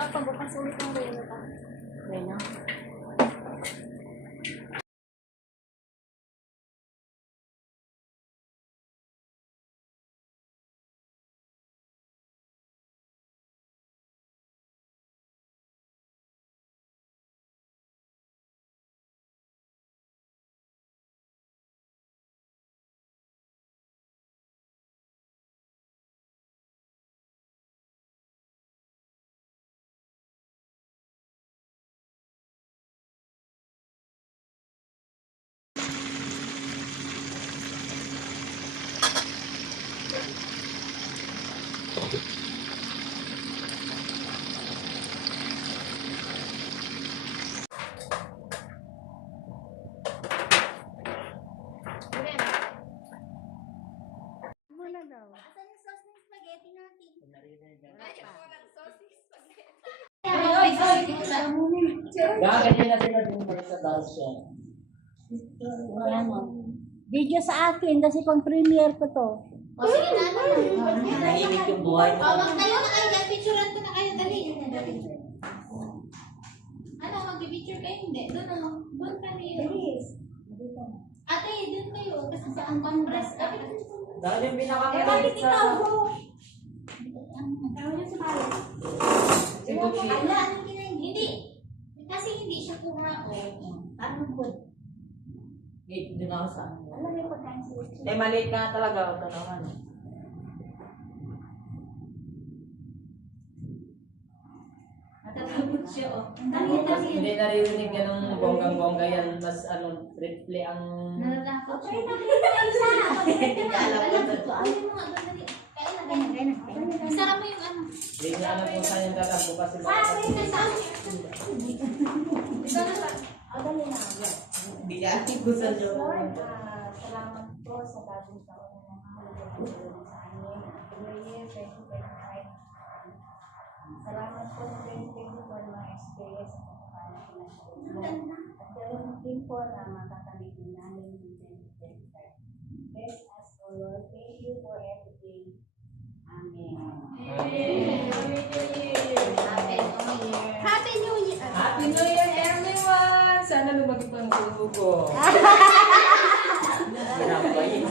Magpapabukas ulit ng relo pa. Reno? Wala daw. Asan yung sauce ng spaghetti natin? Ay, walang sauce ng spaghetti. Gagawin na sila din sa Dalsian. Wala mo. Video sa akin kasi pang premiere ko to. O sige na, Nahimik yung buhay. magtayo na kayo dyan. Picturean ko na kayo. Dali. Ano, mag-picture kayo? Hindi. Doon kayo. Ate, doon kayo. Kasi sa ang compress. Dahil yung Eh, pinakamalit bakit sa... ikaw mo? Tawag niyo sa pala. Si Gucci. Ala, anong kinain? Hindi. Kasi hindi siya kuha ko. Ano po? Doon ako sa... Alam mo yung pagkain sa Gucci? Eh, maliit nga talaga. Ito naman. Natatapot siya, oh. Hindi naririnig yan ng bonggang-bongga yan. Mas ano, triple ang... Natatakot siya. Hindi niya alam Alam kung ko, saan. ayun mo nga, dali. Kaya na. Isara mo yung ano. Hindi niya alam kung saan yung tatakbo kasi Ito na ba? Dali na. Hindi niya alam kung saan yung... Lord, salamat po sa bagong taon na nakahulugan sa amin. New Year 2025. Salamat po sa 2024 mga experience at pagkakalit na siya. At ganoon din po na makakalitin namin in 2025. Bless us, O Lord. Thank you for everything. Amen. Happy New Year! Happy New Year, everyone! Sana lumagi pa ang suko. Binabayin.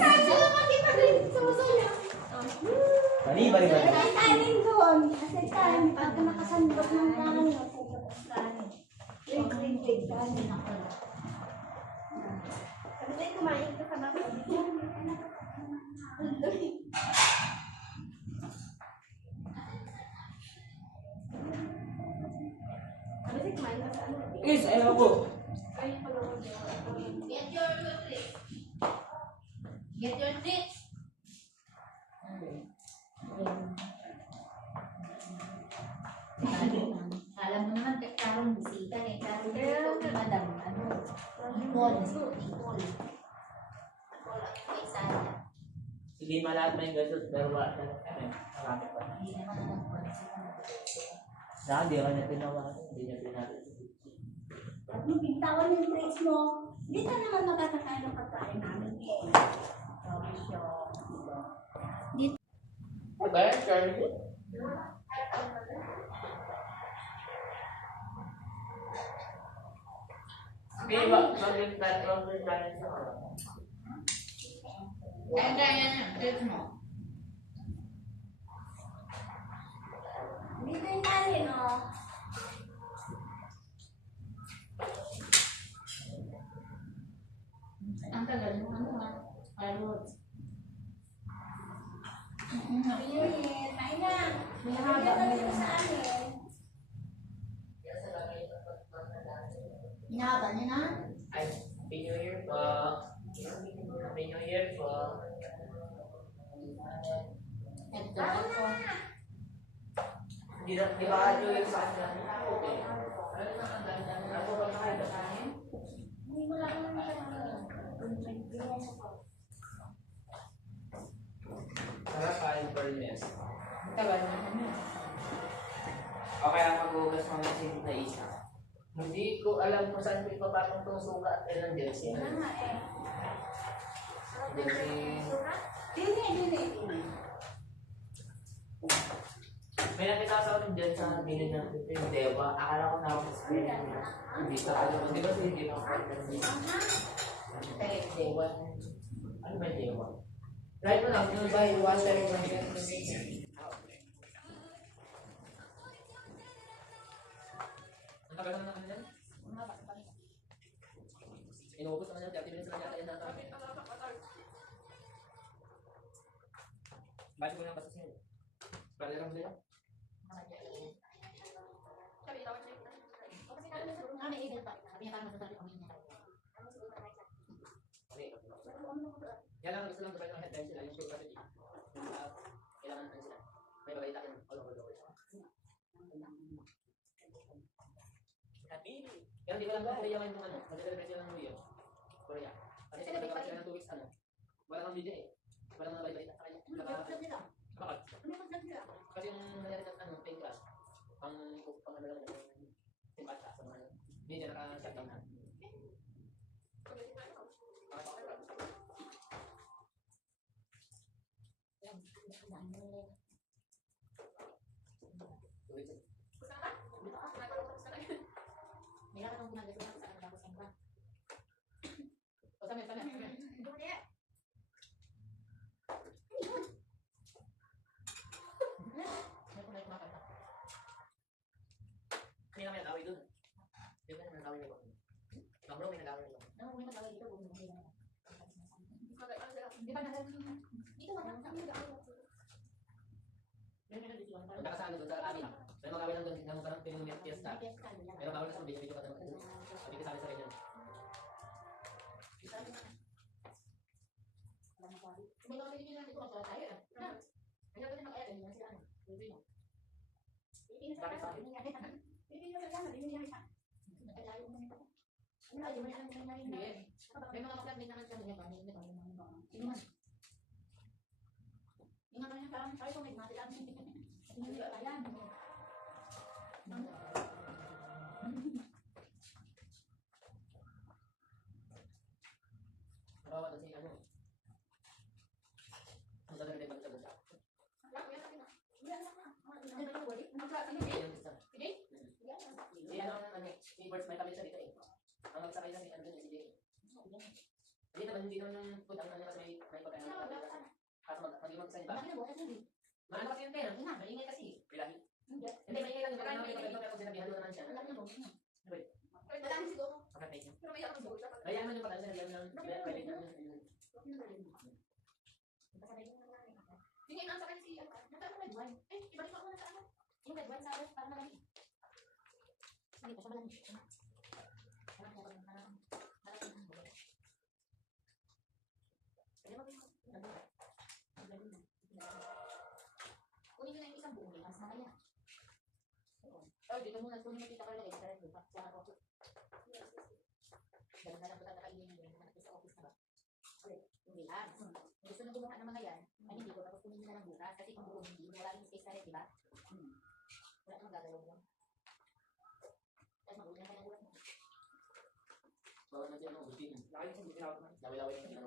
Bali. May timing doon. Kasi time, pagka nakasandot ng kanan, nasandot ang kanan. Wait, kanan ako. Sabi tayo kumain ka na ako. Sabi tayo kumain ka sa ano? Is, ayaw ko. Get your treats. Get your treats. Alam mo naman, karong bisita eh. Karong dito, madam, ano, Nicole. Nicole ang may sana. Hindi malahat may gastos, pero wala na. Marami pa. Hindi naman naman. Hindi ka niya tinawagan. Hindi niya tinawagan. At yung pintawan yung traits mo, hindi ka naman makakakain ng pagkain namin eh. Sorry siya. Okay, Charlie. Di ba, mag-invite ko ang pagkain sa Kaya yan, treats mo. Dito yung tali, no? Ang tagal mo, ano nga? Carrots. Ayun, kain na. May Kaya haba ka mo dito yun. sa amin. Inahaba niya na? Ay, Happy New Year po. Happy New Year po. Ito ako. Di ba ano yung sa kanya? Okay. Ako ba tayo? Hindi mo lang naman siya Sarap kain for this. Tagal na kami. Okay, ang maghugas ng masin na isa. Hindi ko alam kung saan ko ipapatong itong suka at ilang jersey. Yan nga eh. Jersey. Dili. May nakita sa akin dyan sa gilid ng yung Deva. Akala ko na ako sa hindi sa akin. Di ba sa hindi ako kaya yung Deva? Ano ba yung Deva? Right mo lang, yung ba yung water yung Ang tagal naman naman yan? Inubos naman yan, 30 minutes lang yata yan natin. Basi ko lang basta siya. Para lang sa'yo. Yan lang, gusto lang gabay ng headline sila, yung show strategy. Kailangan na sila. May babalita yan, all over the world. Pero di ko lang kung Korea ngayon kung ano, mag-celebrate sila ng New Year. Korea. Kasi sila nagkakaroon sila ng 2 weeks ano. Wala kang video eh. Wala kang babalita sa kanya. Bakit? Kasi yung nangyari ng ano, plane crash. Pang ano lang yung simpata sa mga hindi niya naka-shutdown na. Hindi naman nag-away dun. Hindi naman nag-away dun. Bro, may nag-away dun. Nakasano dun sa amin. May mag-away lang dun. Nang parang pinumit fiesta. Pero bawal sa video ka naman. Sabi ka sabi sa kanya. Bakit sa akin? Kawawa doon si ano. Ang talaga din magsasagot. Neighbors, may kami siya dito eh. Ang magsakay na si Andun yung si Jay. Hindi naman yung food ang ano kasi may pagkain. Kaso mag-i-mag-sign ba? Maano kasi yung pera? Maingay kasi. Bilahi. Hindi, maingay lang yung pagkain. May pagkain pero sinabihan mo naman siya. Pagkatay niya. Kaya naman yung pagkain sinabihan ng private na Hindi na sa kanya si nagkaroon ng red wine. Ibalik ako na sa ano. Yung red wine sa alas para malamig. Hindi pa siya malamig. Kunin nyo na yung isang buong limas mamaya. Dito muna. Kunin mo dito ka lagay. Sa red wine. Sa ako. Dalang-dalang ko tatakainin nyo. Manapis sa office na ba? Hindi lang. Gusto na gumawa ng mga yan. Ay hindi ko. Tapos kunin nyo na lang bukas. Kasi kung buong hindi, wala rin space sa red, diba? Wala namang gagawin mo. Tapos magulit na kayo ng ulan mo. bawal natin ano, butin. Laki yung butin ako. Laway-laway na siya.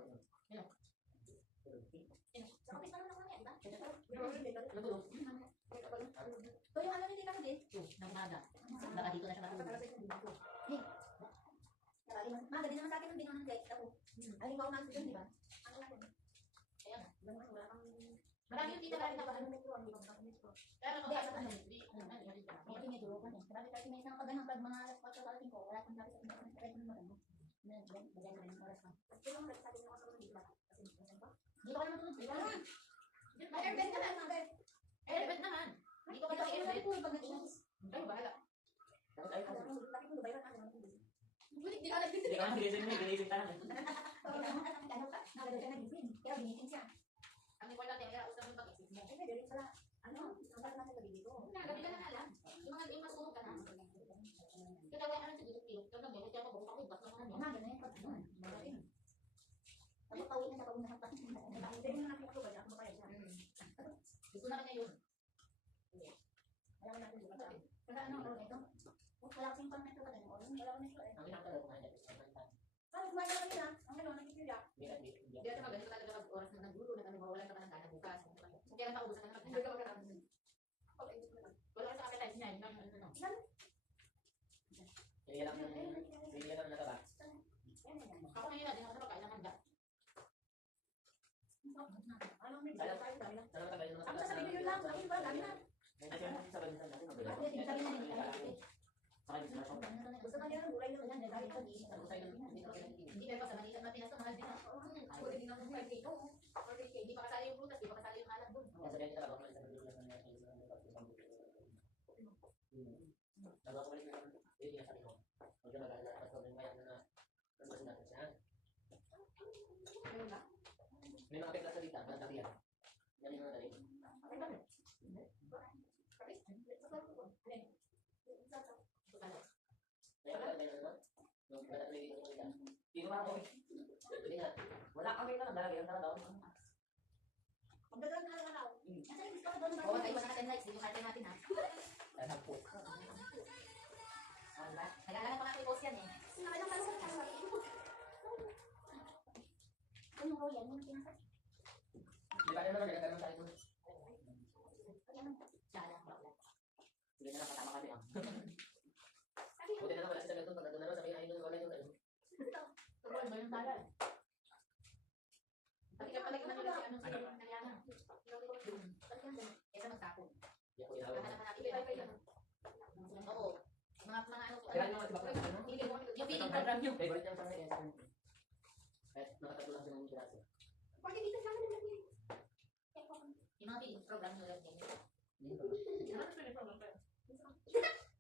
Sa office na naman ako niya, diba? Ano tulong? So yung ano hindi kami din? Nang maga. Baka dito na siya matulog. Maga din naman sa akin ng binunang guys. Ako. Ay, ikaw naman dun, diba? Kaya nga. Marami yung tita rin na ba? Kaya ano, kaya sa ano? Hindi may dulo ka niya. Marami tayo may isang pagganang pag mga alas 4 sa ating ko. Wala kang sabi sa ating ko. Kaya kung magano. Bagay na rin oras ka. Pero kung sabi mo ako sa mga dito. Dito ka naman tulog. Airbed naman. Airbed naman. Hindi ko kaya airbed. Ay, bahala. Bulik, di ka nag-gising. Hindi ka lang ginising mo, ginising ka namin. Nagano ka nagising. Pero ginising siya. Ang importante, kaya usap mo pag-isip mo. Eh, pwede rin pala. Ano? Ang pala natin gabi dito. Gabi ka na alam. Yung masunog ka na. Kaya kaya ano sa dito-dito. Kaya nag-dito kaya pag-bukak ako, bak naman yan. Mga ganun. Magaling. Tapos pawin na sa pawin na sa pawin. Hindi mo natin ako ba? Ako ba kaya? Gusto na kanya yun. Alam mo natin dito. Kaya ano, ito? Wala kasing pang metro ka din. Wala ko na siya eh. Ang pinakatalo ko na yan. Parang kumain ka kanina. Ang ano, nakikilya. Hindi. Hindi ka magaling ka talaga mag-oras na nagluto na kami mawalan ka pa ng gana bukas. Kung kailan pa ubusan ka na mag-gana. Hindi lang nataba. Ako ngayon natin, ako sa pagkain ng handa. Anong may Sayang. tayo, dami na. Sana matagal yung Ang sasabihin ko yun lang, dami ba, dami na. Ay, sa bansa natin. Bakit yung sabi na nila, dami. Sa kayo, sa kayo. Gusto ka nila, gulay nila, yan, dahil ito, hindi pero sa Manila, Matinas na mahal din na. Pwede din ako 5K, oo. 4K, hindi pa kasali yung prutas, hindi pa kasali yung alam doon. Sabihan niya talaga ako sa video lang na nagpapalit na lang. Hindi nga sabi ko. Huwag yung mag-alala. Tapos kung may ano na naman natin siya. May mga pekla sa dita. Magandang yan. Yan yung mga dali. Kaya wala tayo naman. Yung wala tayo dito sa dita. Hindi ko pa ako. Hindi nga. Wala kami na lang. Dalagay ang talaga. Magdadaan ka lang araw. Kasi gusto ko doon. Oo, tayo sa 10 likes. Dito natin natin ha. Dahil po. Nag-aalala pa nga ko i-post yan eh. Nakailang para sa kasal. Anong royal? Anong pinasa? Di ba naman nagkakaroon tayo doon? Dala, bakla. Sige na lang patama kami ah. Buti na lang wala sila doon. Pag nandun na lang sabihin ay doon wala yung ano. Turuan mo yung dala eh. Pati ka pala kung ano si Italiana. Kesa magtapon. Hindi ako inawin. Hahanapan natin yung oo. Mga ano ko. Kaya naman, di ba ko ano? Yung feeding program nyo. Favorite yung pangay kaya sa akin. Kahit nakatatlo lang siya ng piraso. Pwede dito sa amin naman yun. Yung mga feeding program nyo lang din. Hindi ko.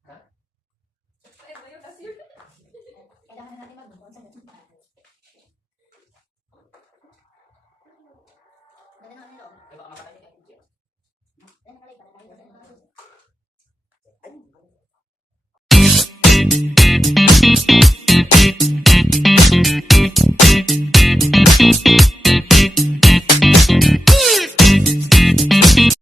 Ha? Ay, ba yun kasi? Kailangan natin mag-doon sa ganun. Ganda naman nila. Eh baka makakain niya kaya. Ganda nakalay para tayo.